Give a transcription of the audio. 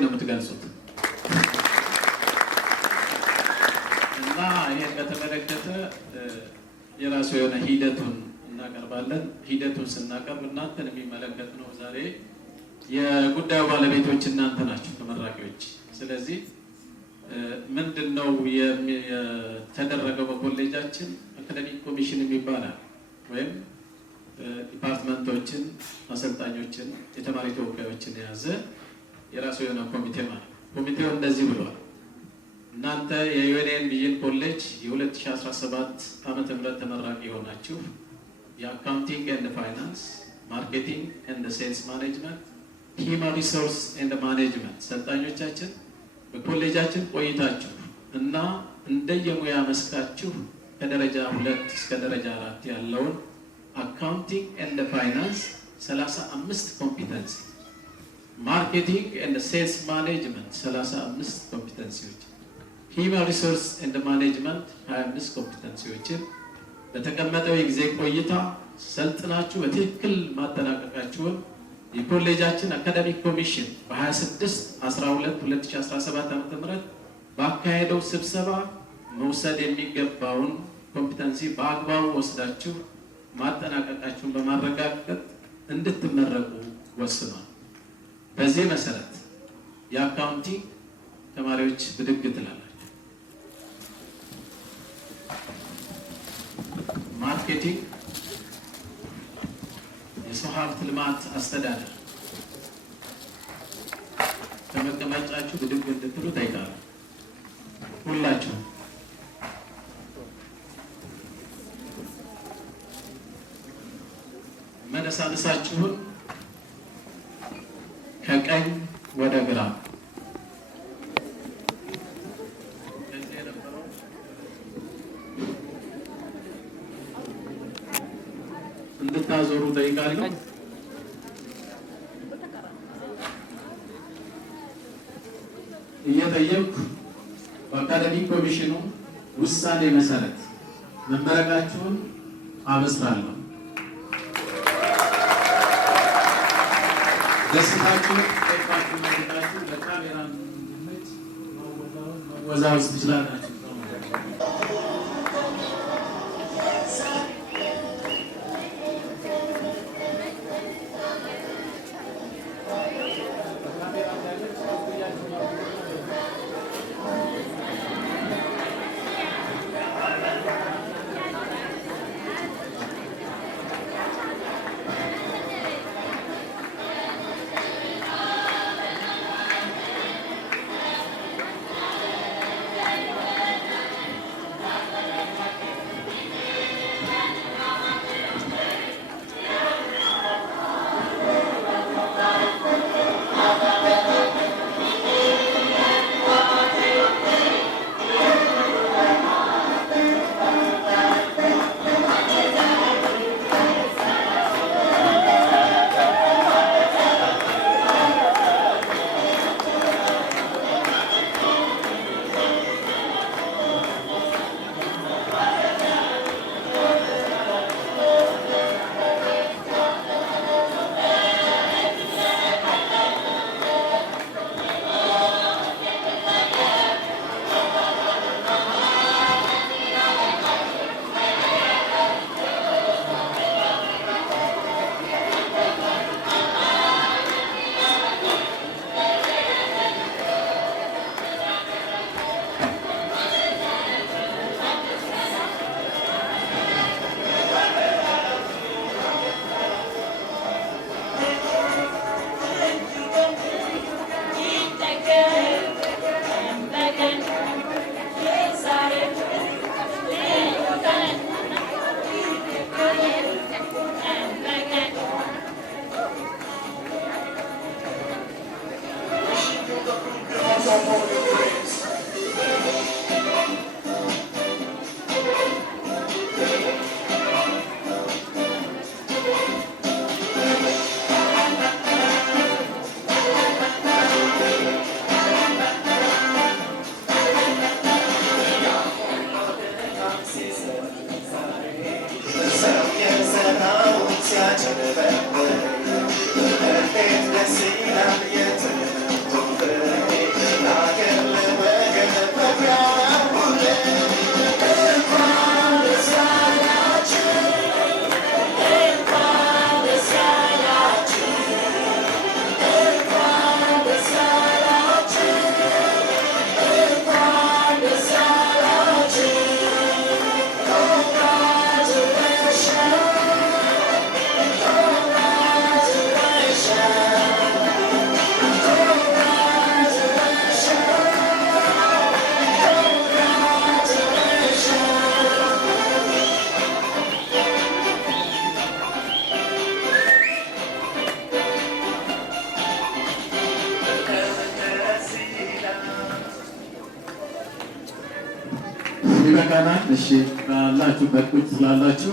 ነው የምትገልጹት? እና ይሄን በተመለከተ የራሱ የሆነ ሂደቱን እናቀርባለን። ሂደቱን ስናቀርብ እናንተን የሚመለከት ነው። ዛሬ የጉዳዩ ባለቤቶች እናንተ ናችሁ፣ ተመራቂዎች። ስለዚህ ምንድነው የተደረገው? በኮሌጃችን አካዳሚክ ኮሚሽን የሚባላል ወይም ዲፓርትመንቶችን፣ አሰልጣኞችን፣ የተማሪ ተወካዮችን የያዘ የራሱ የሆነ ኮሚቴ ማለት ነው። ኮሚቴው እንደዚህ ብሏል። እናንተ የዩኤንኤን ቪዥን ኮሌጅ የ2017 ዓመተ ምህረት ተመራቂ የሆናችሁ የአካውንቲንግ ኤንድ ፋይናንስ፣ ማርኬቲንግ ኤንድ ሴልስ ማኔጅመንት፣ ሂውማን ሪሶርስ ኤንድ ማኔጅመንት ሰልጣኞቻችን በኮሌጃችን ቆይታችሁ እና እንደየሙያ መስካችሁ ከደረጃ 2 እስከ ደረጃ 4 ያለውን አካውንቲንግ ኤንድ ፋይናንስ 35 ኮምፒተንሲ፣ ማርኬቲንግ ኤንድ ሴልስ ማኔጅመንት 35 ኮምፒተንሲዎች፣ ሂውማን ሪሶርስ ኤንድ ማኔጅመንት 25 ኮምፒተንሲዎችን በተቀመጠው የጊዜ ቆይታ ሰልጥናችሁ በትክክል ማጠናቀቃችሁን የኮሌጃችን አካዳሚክ ኮሚሽን በ26/12/2017 ዓ.ም ባካሄደው ስብሰባ መውሰድ የሚገባውን ኮምፒተንሲ በአግባቡ ወስዳችሁ ማጠናቀቃችሁን በማረጋገጥ እንድትመረቁ ወስኗል። በዚህ መሰረት የአካውንቲንግ ተማሪዎች ብድግ ትላላችሁ፣ ማርኬቲንግ፣ የሰው ሀብት ልማት አስተዳደር ከመቀመጫችሁ ብድግ እንድትሉ ጠይቃለሁ። ሁላችሁ መነሳነሳችሁን ከቀኝ ወደ ግራ እንድታዞሩ ጠይቃለሁ። እየጠየቅኩ በአካዳሚክ ኮሚሽኑ ውሳኔ መሰረት መመረቃችሁን አበስራለሁ። ደስታችሁ ጠይቃችሁ መረቃችሁ ለካሜራ ምንጭ መወዛወዝ ትችላላችሁ። Let's see, ይበቃናል። እሺ ባላችሁበት ቁጭ ስላላችሁ